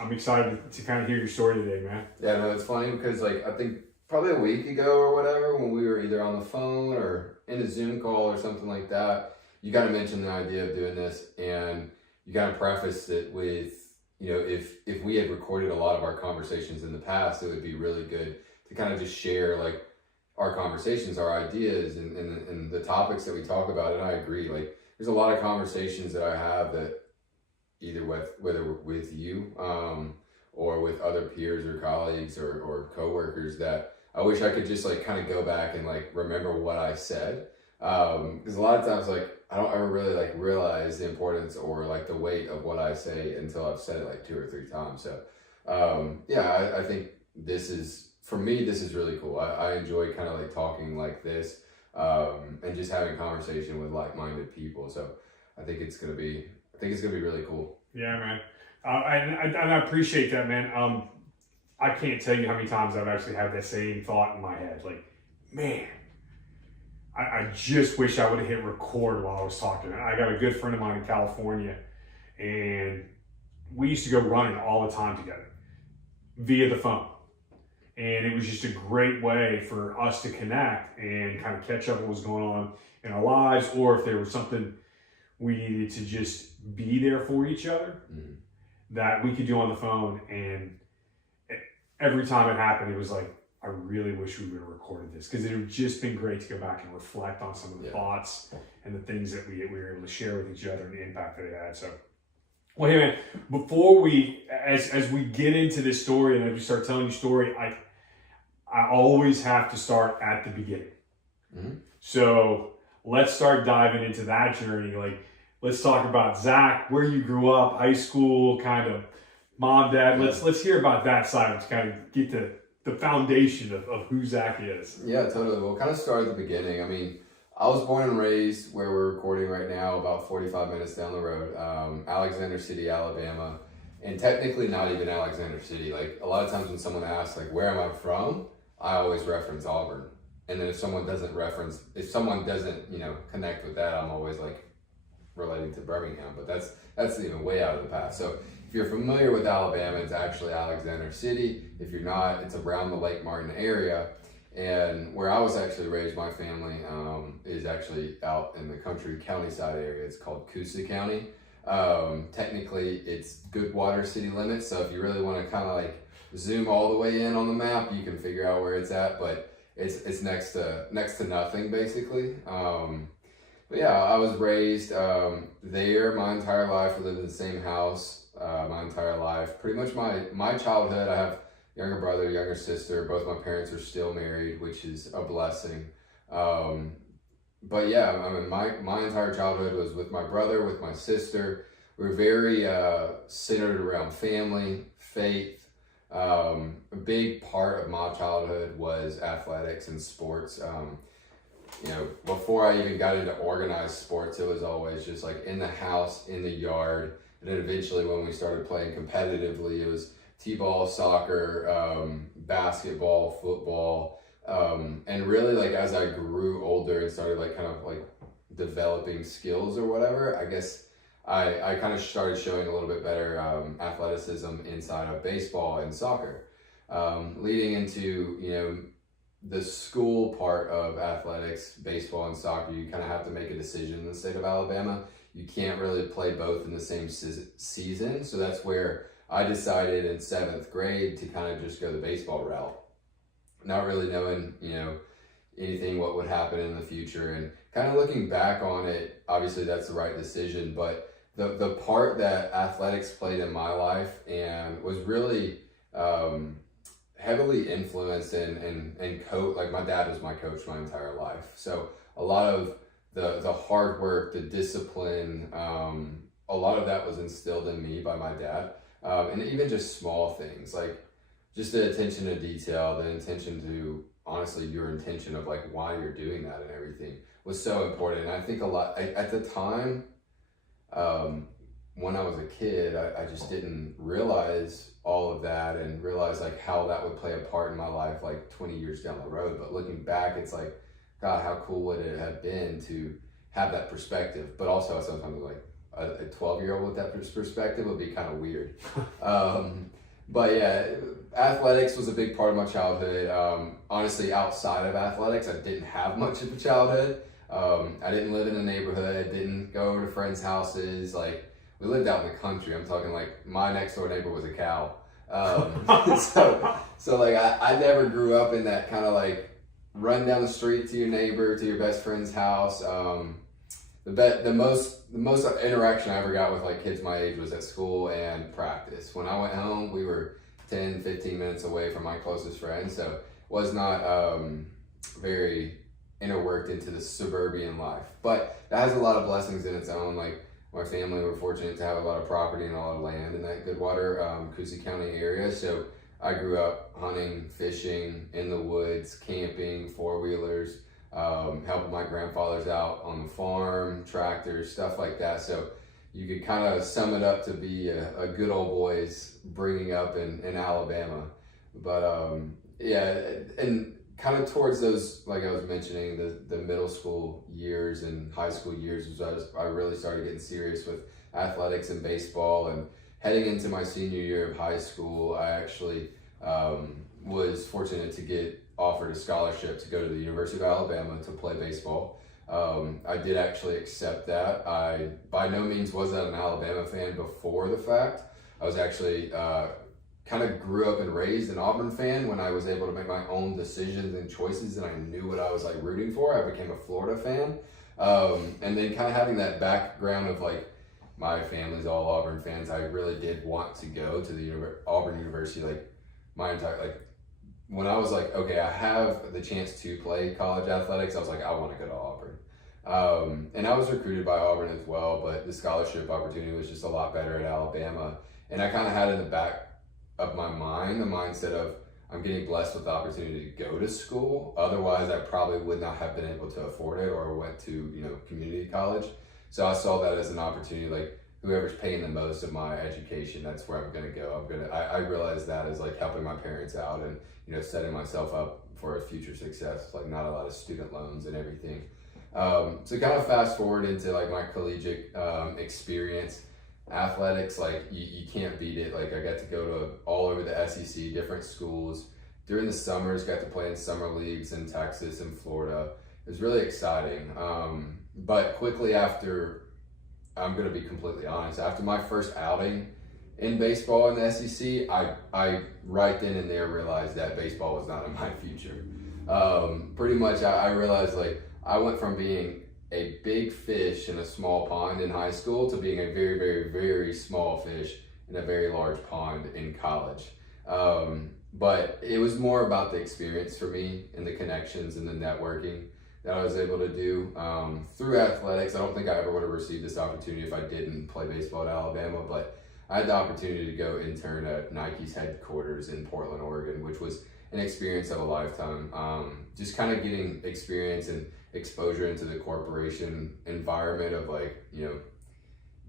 I'm excited to kind of hear your story today, man. Yeah, no, it's funny because like I think probably a week ago or whatever, when we were either on the phone or in a Zoom call or something like that, you kind of mentioned the idea of doing this, and you kind of prefaced it with, you know, if we had recorded a lot of our conversations in the past, it would be really good to kind of just share like our conversations, our ideas, and the topics that we talk about. And I agree, like there's a lot of conversations that I have that either whether with you or with other peers or colleagues or coworkers that I wish I could just like kind of go back and like remember what I said, because a lot of times like I don't ever really like realize the importance or like the weight of what I say until I've said it like 2 or 3 times. So I think this is, for me, this is really cool. I enjoy kind of like talking like this and just having conversation with like-minded people. So I think it's gonna be really cool. Yeah, man. And I appreciate that, man. I can't tell you how many times I've actually had that same thought in my head. Like, man, I just wish I would have hit record while I was talking. I got a good friend of mine in California, and we used to go running all the time together via the phone. And it was just a great way for us to connect and kind of catch up what was going on in our lives, or if there was something we needed to just be there for each other, that we could do on the phone. And every time it happened, it was like, I really wish we would have recorded this, because it would just been great to go back and reflect on some of the thoughts and the things that we were able to share with each other and the impact that it had. So, well, hey man, before we, as we get into this story and as we start telling you story, I always have to start at the beginning. So let's start diving into that journey. Like, let's talk about Zach, where you grew up, high school, kind of mom, dad. Let's hear about that side to kind of get the foundation of who Zach is. Yeah, totally. We'll kind of start at the beginning. I mean, I was born and raised where we're recording right now, about 45 minutes down the road, Alexander City, Alabama. And technically not even Alexander City. Like a lot of times when someone asks like, where am I from? I always reference Auburn. And then if someone doesn't, you know, connect with that, I'm always like relating to Birmingham, but that's even way out of the past. So if you're familiar with Alabama, it's actually Alexander City. If you're not, it's around the Lake Martin area. And where I was actually raised, my family is actually out in the country county side area. It's called Coosa County. Technically, it's Goodwater city limits. So if you really want to kind of like zoom all the way in on the map, you can figure out where it's at. But it's next to nothing basically. But yeah, I was raised there my entire life. We lived in the same house my entire life. Pretty much my childhood. I have younger brother, younger sister. Both my parents are still married, which is a blessing. But yeah, I mean, my entire childhood was with my brother, with my sister. We were very centered around family, faith. A big part of my childhood was athletics and sports. You know, before I even got into organized sports, it was always just like in the house, in the yard. And then eventually when we started playing competitively, it was t-ball, soccer, basketball, football. And really like as I grew older and started like kind of like developing skills or whatever, I guess I kind of started showing a little bit better athleticism inside of baseball and soccer. Leading into, you know, the school part of athletics, baseball and soccer, you kind of have to make a decision in the state of Alabama. You can't really play both in the same season. So that's where I decided in 7th grade to kind of just go the baseball route. Not really knowing, you know, anything what would happen in the future, and kind of looking back on it, obviously that's the right decision. But the part that athletics played in my life and was really heavily influenced and coach, like my dad was my coach my entire life. So a lot of the hard work, the discipline, a lot of that was instilled in me by my dad. And even just small things like just the attention to detail, the intention to, honestly, your intention of like why you're doing that and everything was so important. And I think a lot at the time, when I was a kid, I just didn't realize all of that and realize like how that would play a part in my life like 20 years down the road. But looking back, it's like, God, how cool would it have been to have that perspective? But also sometimes like, a 12-year-old with that perspective would be kind of weird. But yeah, athletics was a big part of my childhood. Honestly, outside of athletics, I didn't have much of a childhood. I didn't live in a neighborhood, didn't go over to friends' houses. Like, we lived out in the country. I'm talking like my next door neighbor was a cow. So like I never grew up in that kind of like run down the street to your neighbor, to your best friend's house. The most interaction I ever got with like kids my age was at school and practice. When I went home, we were 10, 15 minutes away from my closest friends, so was not very interworked into the suburban life. But that has a lot of blessings in its own. Like, my family were fortunate to have a lot of property and a lot of land in that Goodwater, Coosa County area. So I grew up hunting, fishing, in the woods, camping, four-wheelers, helping my grandfathers out on the farm, tractors, stuff like that. So you could kind of sum it up to be a good old boys bringing up in Alabama. But yeah, and kind of towards those, like I was mentioning, the middle school years and high school years, I really started getting serious with athletics and baseball. And heading into my senior year of high school, I actually was fortunate to get offered a scholarship to go to the University of Alabama to play baseball. I did actually accept that. I by no means was an Alabama fan before the fact. I was actually kind of grew up and raised an Auburn fan. When I was able to make my own decisions and choices and I knew what I was like rooting for, I became a Florida fan. And then kind of having that background of like, my family's all Auburn fans, I really did want to go to the Auburn University. Like, my entire, like, when I was like, okay, I have the chance to play college athletics, I was like, I want to go to Auburn. And I was recruited by Auburn as well, but the scholarship opportunity was just a lot better at Alabama. And I kind of had in the back of my mind the mindset of, I'm getting blessed with the opportunity to go to school. Otherwise, I probably would not have been able to afford it or went to, community college. So I saw that as an opportunity, like, whoever's paying the most of my education, that's where I'm going to go. I realized that as like helping my parents out and, setting myself up for a future success, like not a lot of student loans and everything. So kind of fast forward into like my collegiate experience, athletics, like you can't beat it. Like, I got to go to all over the SEC, different schools. During the summers, got to play in summer leagues in Texas and Florida. It was really exciting. But quickly after, I'm going to be completely honest, after my first outing in baseball in the SEC, I right then and there realized that baseball was not in my future. Pretty much I realized, like, I went from being a big fish in a small pond in high school to being a very, very, very small fish in a very large pond in college. But it was more about the experience for me and the connections and the networking that I was able to do through athletics. I don't think I ever would have received this opportunity if I didn't play baseball at Alabama, but I had the opportunity to go intern at Nike's headquarters in Portland, Oregon, which was an experience of a lifetime. Just kind of getting experience and exposure into the corporation environment of, like,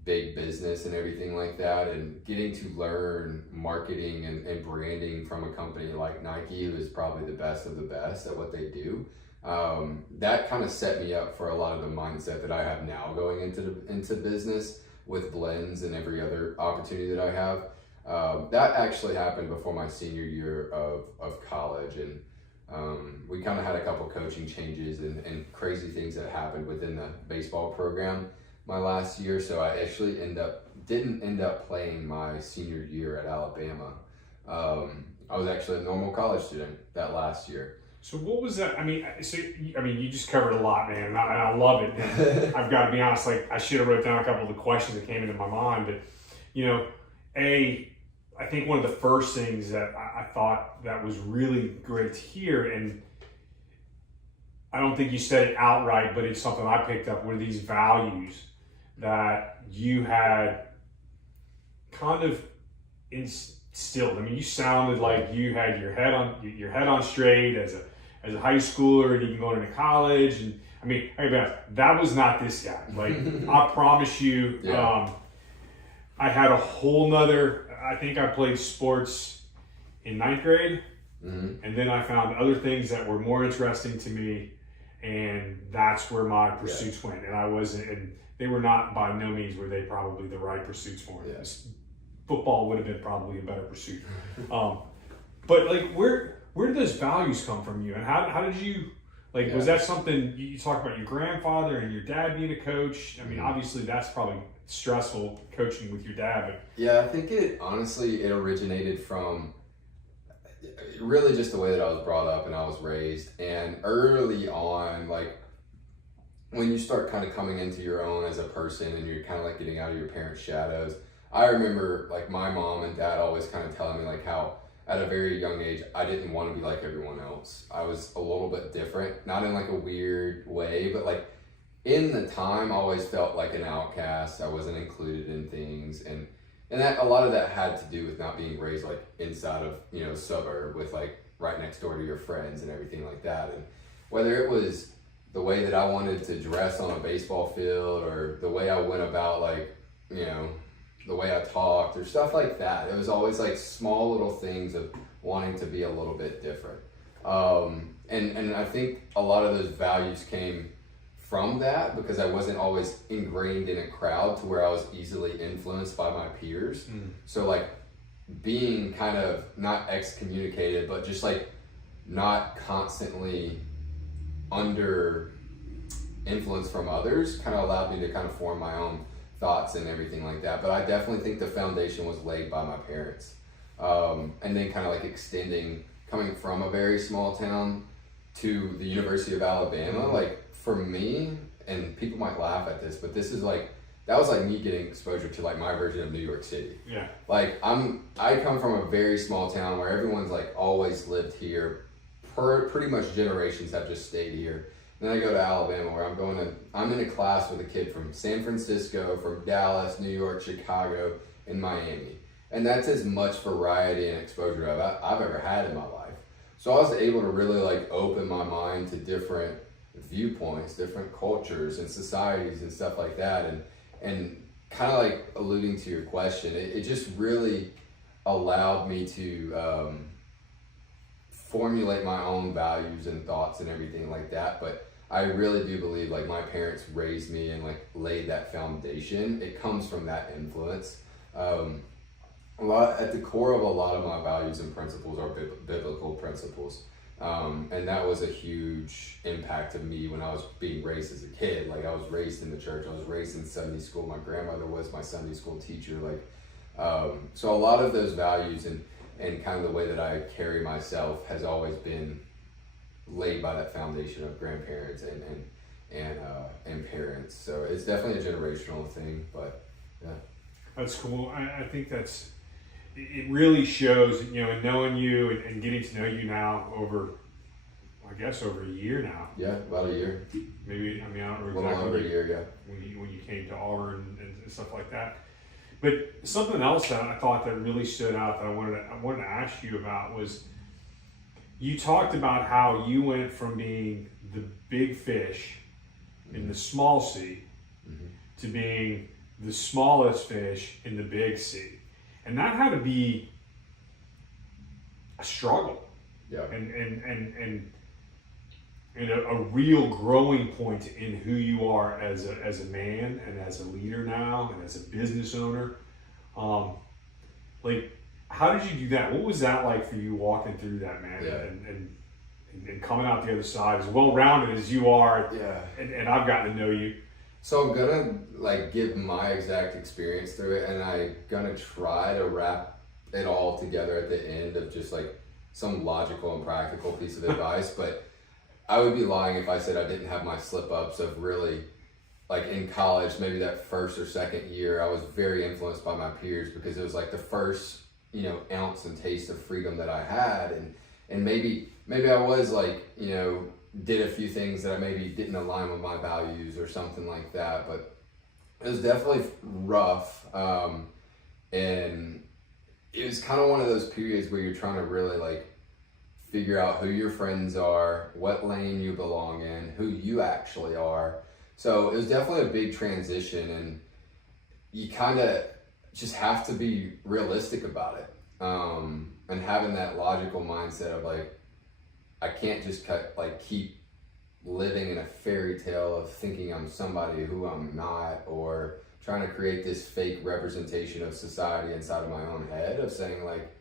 big business and everything like that, and getting to learn marketing and branding from a company like Nike, who is probably the best of the best at what they do. That kind of set me up for a lot of the mindset that I have now going into business with blends and every other opportunity that I have. That actually happened before my senior year of college, and we kind of had a couple coaching changes and crazy things that happened within the baseball program my last year. So I actually didn't end up playing my senior year at Alabama. I was actually a normal college student that last year. So what was that? You just covered a lot, man, and I love it. And I've got to be honest, like, I should have wrote down a couple of the questions that came into my mind, but, I think one of the first things that I thought that was really great to hear, and I don't think you said it outright, but it's something I picked up, were these values that you had kind of instilled. I mean, you sounded like you had your head on straight as a high schooler, and even going into college. And I mean, that was not this guy. Like, I promise you, Yeah. I had a whole nother. I think I played sports in ninth grade, Mm-hmm. and then I found other things that were more interesting to me and that's where my pursuits went. And I wasn't, and they were not, by no means were they probably the right pursuits for me. Football would have been probably a better pursuit. But like, where did those values come from you, and how did you, like, was that something you talk about your grandfather and your dad being a coach? I mean, obviously that's probably stressful coaching with your dad, but yeah, I think it originated from really just the way that I was brought up and I was raised. And early on, like when you start kind of coming into your own as a person and you're kind of like getting out of your parents' shadows, I remember like my mom and dad always kind of telling me like how at a very young age, I didn't want to be like everyone else. I was a little bit different, not in like a weird way, but like in the time, I always felt like an outcast. I wasn't included in things. And that a lot of that had to do with not being raised like inside of, you know, suburb with like right next door to your friends and everything like that. And whether it was the way that I wanted to dress on a baseball field or the way I went about like, you know, the way I talked or stuff like that. It was always like small little things of wanting to be a little bit different. And I think a lot of those values came from that because I wasn't always ingrained in a crowd to where I was easily influenced by my peers. So like being kind of not excommunicated, but just like not constantly under influence from others kind of allowed me to kind of form my own thoughts and everything like that. But I definitely think the foundation was laid by my parents. And then kind of like extending, coming from a very small town to the University of Alabama, like for me, and people might laugh at this, but this is like, that was like me getting exposure to like my version of New York City. Yeah. Like I come from a very small town where everyone's like always lived here. Pretty much generations have just stayed here. Then I go to Alabama where I'm in a class with a kid from San Francisco, from Dallas, New York, Chicago, and Miami. And that's as much variety and exposure I've ever had in my life. So I was able to really like open my mind to different viewpoints, different cultures and societies and stuff like that. And kind of like alluding to your question, it just really allowed me to formulate my own values and thoughts and everything like that. But I really do believe like my parents raised me and like laid that foundation. It comes from that influence. At the core of a lot of my values and principles are biblical principles. And that was a huge impact to me when I was being raised as a kid. Like I was raised in the church, I was raised in Sunday school. My grandmother was my Sunday school teacher. So a lot of those values and kind of the way that I carry myself has always been laid by that foundation of grandparents and parents. So it's definitely a generational thing, but yeah. That's cool. I think it really shows, you know, in knowing you and getting to know you now over a year now. Yeah, about a year. Maybe, I mean, I don't remember exactly. A little over a year, yeah. When you came to Auburn and stuff like that. But something else that I thought that really stood out that I wanted to ask you about was, you talked about how you went from being the big fish in the small sea to being the smallest fish in the big sea. And that had to be a struggle. Yeah. And a real growing point in who you are as a man and as a leader now and as a business owner. Like, how did you do that? What was that like for you walking through that, man? Yeah. And coming out the other side as well-rounded as you are. Yeah. And I've gotten to know you. So I'm gonna like give my exact experience through it, and I'm gonna try to wrap it all together at the end of just like some logical and practical piece of advice. But I would be lying if I said I didn't have my slip-ups of really, like in college, maybe that first or second year, I was very influenced by my peers because it was like the first, you know, ounce and taste of freedom that I had, and maybe I was like, you know, did a few things that I maybe didn't align with my values or something like that, but it was definitely rough. And it was kind of one of those periods where you're trying to really like figure out who your friends are, what lane you belong in, who you actually are. So it was definitely a big transition, and you kind of just have to be realistic about it. And having that logical mindset of like, I can't just keep living in a fairy tale of thinking I'm somebody who I'm not, or trying to create this fake representation of society inside of my own head of saying like,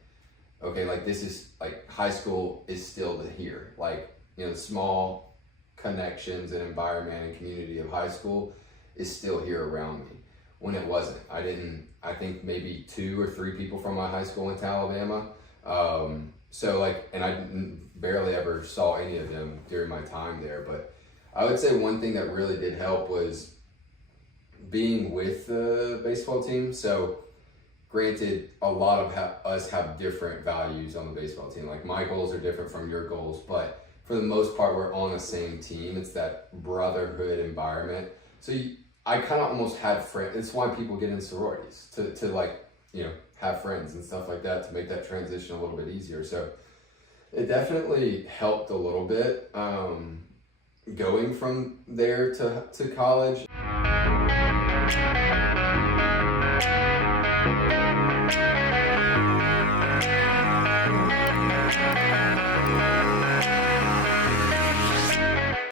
okay, like this is like high school is still here. Like, you know, the small connections and environment and community of high school is still here around me, when it wasn't. I think maybe 2 or 3 people from my high school went to Alabama. So like, and I barely ever saw any of them during my time there. But I would say one thing that really did help was being with the baseball team. So granted, a lot of us have different values on the baseball team. Like my goals are different from your goals, but for the most part, we're on the same team. It's that brotherhood environment. So I kind of almost had friends. It's why people get in sororities to like, you know, have friends and stuff like that to make that transition a little bit easier. So it definitely helped a little bit going from there to college.